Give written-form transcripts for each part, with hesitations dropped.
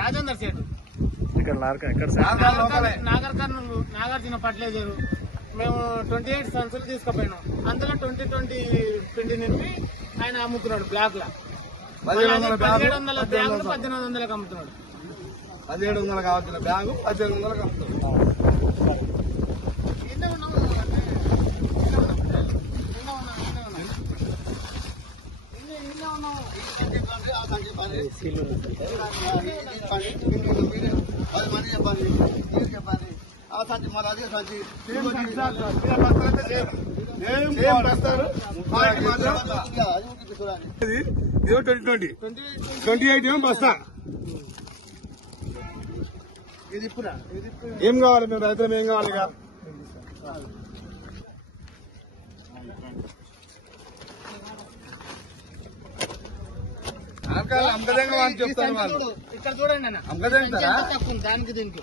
రాజేందర్ సేటు ఇక్కడ నాగర్ కర్నూలు నాగార్జున ఫర్టిలైజర్ మేము 28 సంచులు తీసుకుపోయినాం. అందులో 2020 పిండి నింపి ఆయన అమ్ముతున్నాడు బ్లాక్ లా. 1700 బ్యాగులు 1800 అమ్ముతున్నాడు. 1700 కావాల్సిన బ్యాగు 1800 అమ్ముతున్నాడు. ఇదో 28 ఏమో బస్తా. ఏం కావాలి మేము రైతులం, ఏం కావాలి ఇక? అమ్మదంగా అని చెప్తారు వాళ్ళు. ఇక్కడ చూడండి అన్న, తక్కువ దానికి దీనికి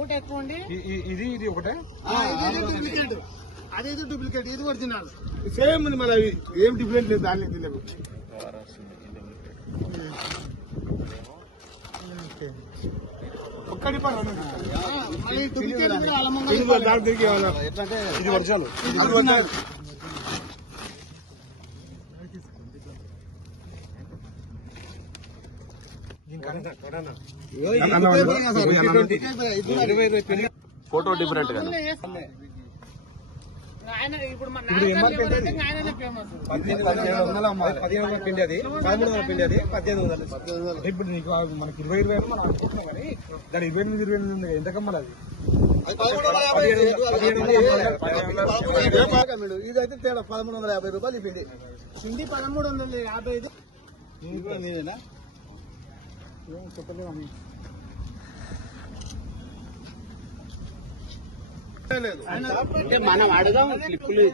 ఊట ఎక్కువ ఉండి ఇది ఒకటే, డూప్లికేట్, అది డూప్లికేట్, ఇది ఒరిజినల్ సేమ్ ఉంది. మరి అవి ఏం డిఫరెంట్ లేదు దాని దీనికి. ఒక్కటి డూప్లికేట్ కూడా దాని తిరిగి ఇది ఒరిజినల్. ఫోటో డిఫరెంట్ గా ఆయన ఇప్పుడు మన ఆయననే ఫేమస్. 1700 పిండి అది, 1300 పిండి అది, 1800. ఇప్పుడు నీకు మనకి 20 మనం అనుకుంటున్నాం కానీ దాని 28 ఉంది. ఎంత కమ్మాలి అది? ఇదైతే తేడా 1350 రూపాయలు. ఈ పిండి 1350. మీదేనా మనం అడగాం, క్లిప్పులు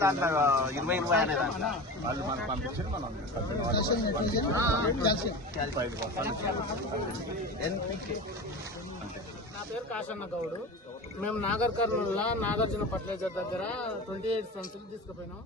దాంట్లో 20 అనే దాంట్లో వాళ్ళు మనకు పంపించారు. మనం నా పేరు కాశన్న గౌడు. మేము నాగర్ కర్నూలు నాగార్జున ఫర్టిలైజర్ దగ్గర 28 సంచులు తీసుకుపోయినాం.